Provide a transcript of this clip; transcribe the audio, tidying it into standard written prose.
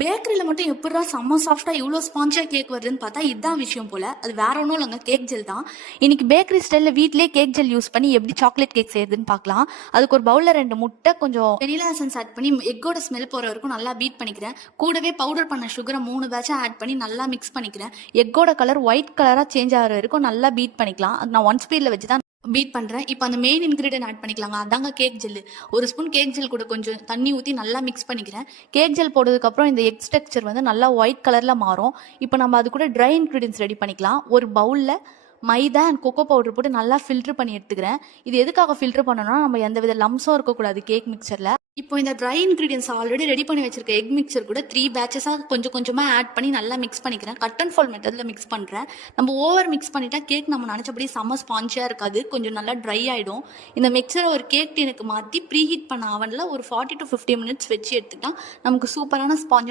பேக்கரியில மட்டும் எப்புட்றா செம்ம சாஃப்ட்டா இவ்ளோ ஸ்பான்ஜியா கேக் வருதுன்னு பார்த்தா இதான் விஷயம் போல. அது வேற ஒண்ணும் இல்லங்க. கேக் ஜெல் தான். இன்னைக்கு பேக்கரி ஸ்டைல்ல வீட்லயே கேக் ஜெல் யூஸ் பண்ணி எப்படி சாக்லேட் கேக் செய்றதுன்னு பார்க்கலாம். அதுக்கு ஒரு பவுல்ல 2 முட்டை, கொஞ்சம் வெனிலா எசன்ஸ் ஆட் பண்ணி எக்கோட ஸ்மெல் போற வரைக்கும் நல்லா பீட் பண்ணிக்கிறேன். கூடவே பவுடர் பண்ண சுகர 3 பேட்சா ஆட் பண்ணி நல்லா மிக்ஸ் பண்ணிக்கிறேன். எக்கோட கலர் ஒயிட் கலரா சேஞ்ச் ஆகுற வரைக்கும் நல்லா பீட் பண்ணிக்கலாம். அது நான் 1 ஸ்பீட்ல வச்சு தான் பீட் பண்றேன். இப்போ அந்த மெயின் இன்கிரீடியன்ட் ஆட் பண்ணிக்கலாங்க. அதாங்க கேக் ஜெல்லு. ஒரு ஸ்பூன் கேக் ஜெல் கூட கொஞ்சம் தண்ணி ஊத்தி நல்லா மிக்ஸ் பண்ணிக்கிறேன். கேக் ஜெல் போட்டதுக்கப்புறம் இந்த எக் ஸ்ட்ரக்சர் வந்து நல்லா ஒயிட் கலரில் மாறும். இப்போ நம்ம அது கூட ட்ரை இன்க்ரீடியன்ஸ் ரெடி பண்ணிக்கலாம். ஒரு பவுலில் மைதா அண்ட் கொக்கோ பவுடர் போட்டு நல்லா ஃபில்டர் பண்ணி எடுத்துக்கிறேன். இது எதுக்காக ஃபில்டர் பண்ணணும்னா நம்ம எந்த வித லம்ஸும் இருக்கக்கூடாது கேக் மிக்சரில். இப்போ இந்த ட்ரை இன்க்ரீடியன்ஸ் ஆல்ரெடி ரெடி பண்ணி வச்சிருக்க எக் மிக்சர் கூட 3 பேட்சஸாக கொஞ்சம் கொஞ்சமாக ஆட் பண்ணி நல்லா மிக்ஸ் பண்ணிக்கிறேன். கட் அண்ட் ஃபால் மெத்தடில் மிக்ஸ் பண்ணுறேன். நம்ம ஓவர் மிக்ஸ் பண்ணிட்டா கேக் நம்ம நினச்சபடி செம்ம ஸ்பான்ஜியாக இருக்காது. கொஞ்சம் நல்லா ட்ரை ஆகிடும். இந்த மிக்சரை ஒரு கேக் டினுக்கு மாற்றி ப்ரீ ஹீட் பண்ண அவனில் ஒரு 40 to 50 மினிட்ஸ் வச்சு எடுத்துக்கிட்டா நமக்கு சூப்பரான ஸ்பாஞ்ச்